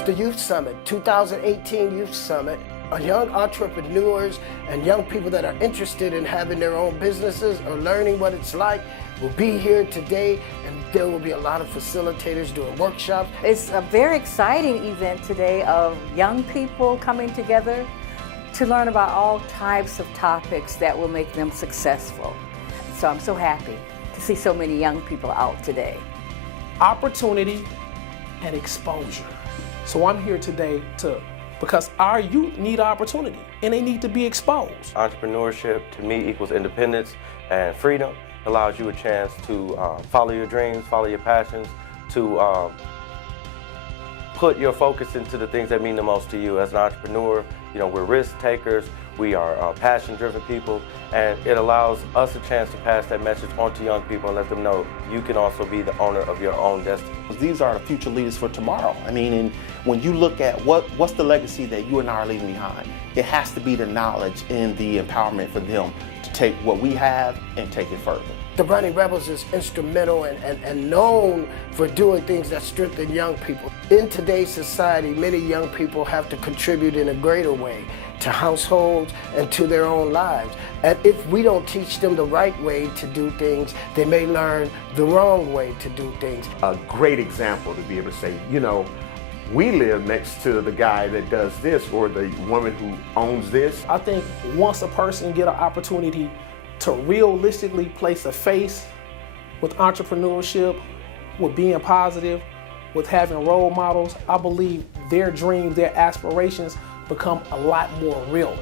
is the Youth Summit, 2018 Youth Summit. Young entrepreneurs and young people that are interested in having their own businesses or learning what it's like will be here today, and there will be a lot of facilitators doing workshops. It's a very exciting event today of young people coming together to learn about all types of topics that will make them successful. So I'm so happy to see so many young people out today. Opportunity and exposure. So I'm here today because our youth need opportunity and they need to be exposed. Entrepreneurship to me equals independence and freedom. Allows you a chance to follow your dreams, follow your passions, to put your focus into the things that mean the most to you. As an entrepreneur, we're risk takers, we are passion-driven people, and it allows us a chance to pass that message on to young people and let them know you can also be the owner of your own destiny. These are the future leaders for tomorrow. I mean, and when you look at what's the legacy that you and I are leaving behind, it has to be the knowledge and the empowerment for them to take what we have and take it further. The Running Rebels is instrumental and known for doing things that strengthen young people. In today's society, many young people have to contribute in a greater way to households and to their own lives. And if we don't teach them the right way to do things, they may learn the wrong way to do things. A great example to be able to say, we live next to the guy that does this or the woman who owns this. I think once a person get an opportunity to realistically place a face with entrepreneurship, with being positive, with having role models, I believe their dreams, their aspirations become a lot more realer.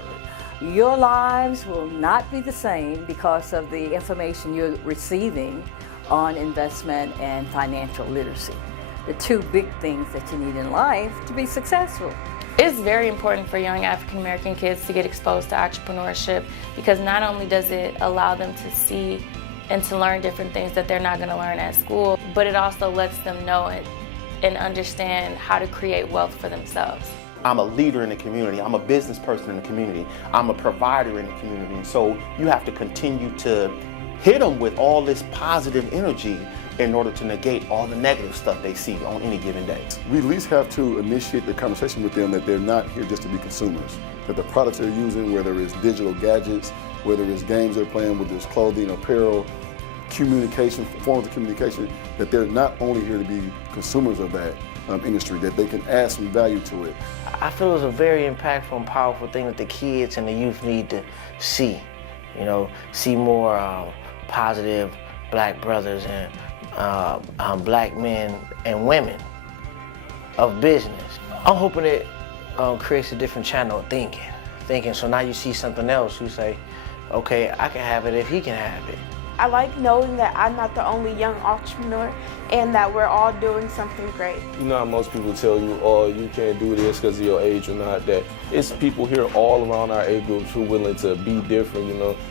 Your lives will not be the same because of the information you're receiving on investment and financial literacy. The two big things that you need in life to be successful. It's very important for young African American kids to get exposed to entrepreneurship because not only does it allow them to see and to learn different things that they're not going to learn at school, but it also lets them know and understand how to create wealth for themselves. I'm a leader in the community, I'm a business person in the community, I'm a provider in the community, and so you have to continue to hit them with all this positive energy in order to negate all the negative stuff they see on any given day. We at least have to initiate the conversation with them that they're not here just to be consumers, that the products they're using, whether it's digital gadgets, whether it's games they're playing, whether it's clothing, apparel, communication, forms of communication, that they're not only here to be consumers of that industry, that they can add some value to it. I feel it's a very impactful and powerful thing that the kids and the youth need to see. See more positive black brothers and black men and women of business. I'm hoping it creates a different channel of thinking. So now you see something else, you say, okay, I can have it if he can have it. I like knowing that I'm not the only young entrepreneur and that we're all doing something great. You know how most people tell you, oh, you can't do this because of your age or not, that it's people here all around our age groups who are willing to be different,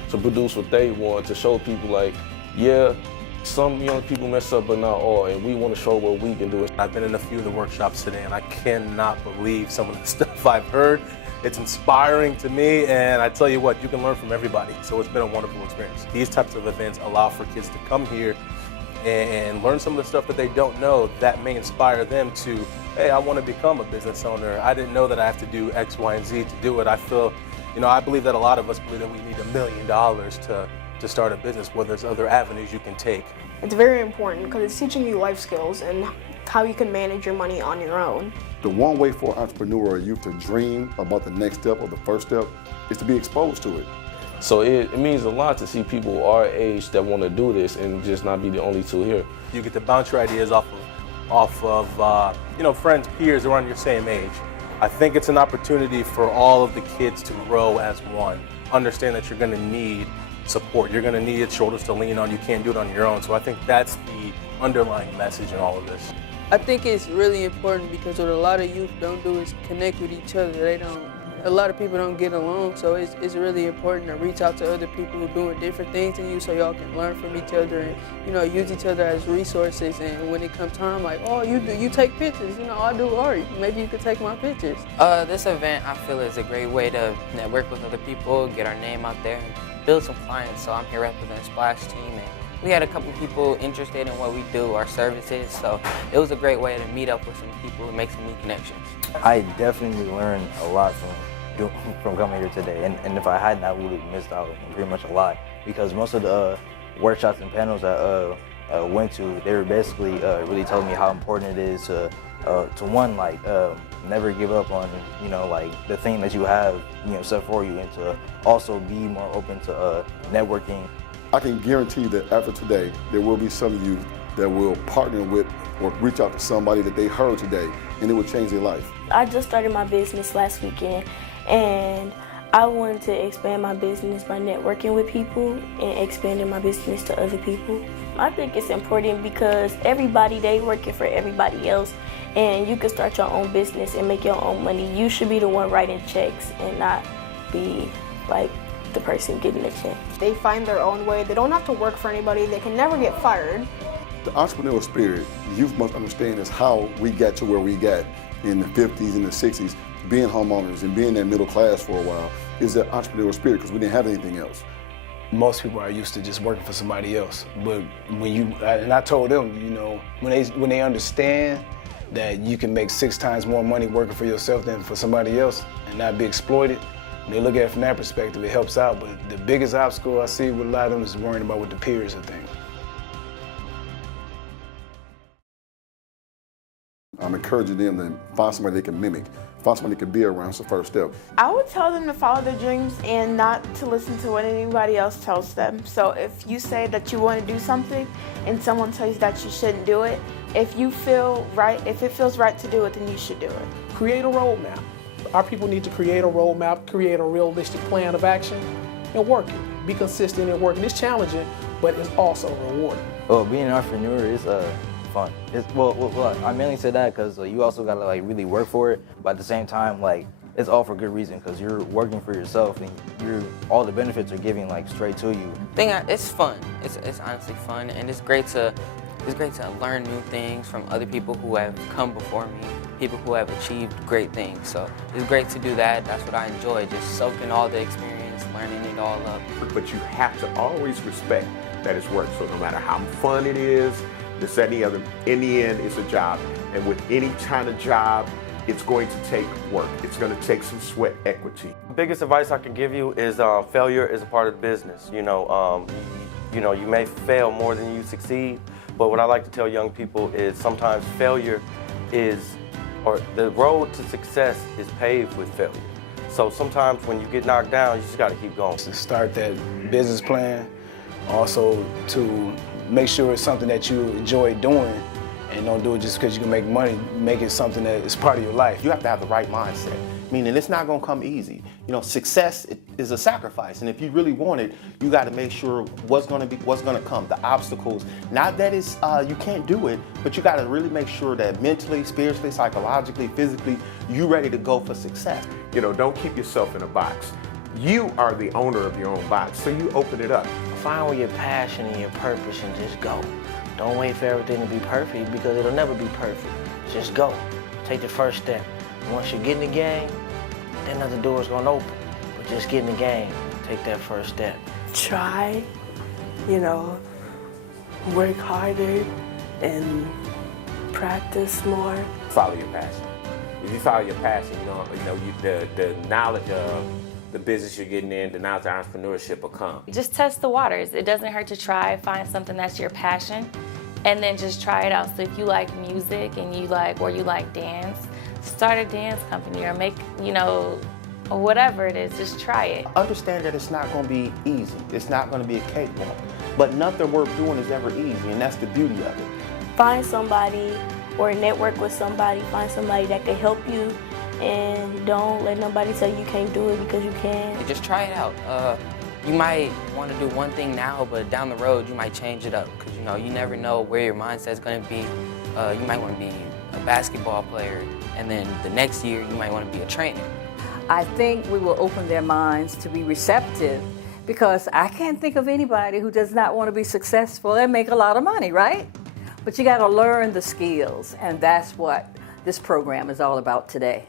to produce what they want, to show people like, yeah, some young people mess up, but not all, and we want to show what we can do. I've been in a few of the workshops today, and I cannot believe some of the stuff I've heard. It's inspiring to me, and I tell you what, you can learn from everybody, so it's been a wonderful experience. These types of events allow for kids to come here and learn some of the stuff that they don't know that may inspire them to, hey, I want to become a business owner. I didn't know that I have to do X, Y, and Z to do it. I feel, I believe that a lot of us believe that we need $1 million to start a business, where there's other avenues you can take. It's very important because it's teaching you life skills and how you can manage your money on your own. The one way for an entrepreneur or youth to dream about the next step or the first step is to be exposed to it. So it means a lot to see people our age that want to do this and just not be the only two here. You get to bounce your ideas off of friends, peers around your same age. I think it's an opportunity for all of the kids to grow as one. Understand that you're going to need support. You're going to need shoulders to lean on. You can't do it on your own. So I think that's the underlying message in all of this. I think it's really important because what a lot of youth don't do is connect with each other. A lot of people don't get along, so it's really important to reach out to other people who are doing different things than you so y'all can learn from each other and, use each other as resources. And when it comes time, like, oh, you take pictures, I do art. Maybe you could take my pictures. This event, I feel, is a great way to network with other people, get our name out there, and build some clients. So I'm here representing Splash Team, and we had a couple people interested in what we do, our services, so it was a great way to meet up with some people and make some new connections. I definitely learned a lot from coming here today, and if I hadn't, I would have missed out on pretty much a lot, because most of the workshops and panels I went to, they were basically really telling me how important it is to one, like, never give up on, you know, like the thing that you have, you know, set for you, and to also be more open to networking. I can guarantee that after today, there will be some of you that will partner with or reach out to somebody that they heard today, and it will change their life. I just started my business last weekend, and I wanted to expand my business by networking with people and expanding my business to other people. I think it's important because everybody, they working for everybody else, and you can start your own business and make your own money. You should be the one writing checks and not be like the person getting the check. They find their own way. They don't have to work for anybody. They can never get fired. The entrepreneurial spirit, youth must understand, is how we got to where we got in the 50s and the 60s, being homeowners and being that middle class for a while, is that entrepreneurial spirit, because we didn't have anything else. Most people are used to just working for somebody else, but and I told them, you know, when they understand that you can make 6 times more money working for yourself than for somebody else and not be exploited, when they look at it from that perspective, it helps out. But the biggest obstacle I see with a lot of them is worrying about what the peers are thinking. I'm encouraging them to find somebody they can mimic, find somebody they can be around. It's the first step. I would tell them to follow their dreams and not to listen to what anybody else tells them. So if you say that you want to do something and someone tells you that you shouldn't do it, if you feel right, if it feels right to do it, then you should do it. Create a roadmap. Our people need to create a roadmap, create a realistic plan of action, and work it. Be consistent in working. It's challenging, but it's also rewarding. Well, being an entrepreneur is fun. It's, well, I mainly say that because you also gotta like really work for it, but at the same time, like, it's all for good reason, because you're working for yourself and all the benefits are giving like straight to you. It's fun. It's honestly fun, and it's great to learn new things from other people who have come before me, people who have achieved great things. So it's great to do that. That's what I enjoy, just soaking all the experience, learning it all up. But you have to always respect that it's work. So no matter how fun it is, this, that, and the other, in the end, it's a job. And with any kind of job, it's going to take work. It's going to take some sweat equity. The biggest advice I can give you is failure is a part of the business. You know, you may fail more than you succeed, but what I like to tell young people is sometimes failure or the road to success is paved with failure. So sometimes when you get knocked down, you just got to keep going. To start that business plan, also to make sure it's something that you enjoy doing, and don't do it just because you can make money. Make it something that is part of your life. You have to have the right mindset, meaning it's not going to come easy. You know, success is a sacrifice, and if you really want it, you got to make sure what's going to come, the obstacles. Not that it's you can't do it, but you got to really make sure that mentally, spiritually, psychologically, physically, you ready to go for success. You know, don't keep yourself in a box. You are the owner of your own box, so you open it up. Find where your passion and your purpose and just go. Don't wait for everything to be perfect, because it'll never be perfect. Just go. Take the first step. Once you get in the game, then other doors gonna open. But just get in the game. Take that first step. Try, you know, work harder and practice more. Follow your passion. If you follow your passion, the knowledge of the business you're getting in, the knowledge of entrepreneurship will come. Just test the waters. It doesn't hurt to try, find something that's your passion, and then just try it out. So if you like music and you like dance, start a dance company or make, or whatever it is, just try it. Understand that it's not going to be easy. It's not going to be a cakewalk. But nothing worth doing is ever easy, and that's the beauty of it. Find somebody or network with somebody. Find somebody that can help you, and don't let nobody tell you can't do it because you can. Just try it out. You might want to do one thing now, but down the road you might change it up, because you never know where your mindset's going to be. You might want to be a basketball player, and then the next year you might want to be a trainer. I think we will open their minds to be receptive, because I can't think of anybody who does not want to be successful and make a lot of money, right? But you got to learn the skills, and that's what this program is all about today.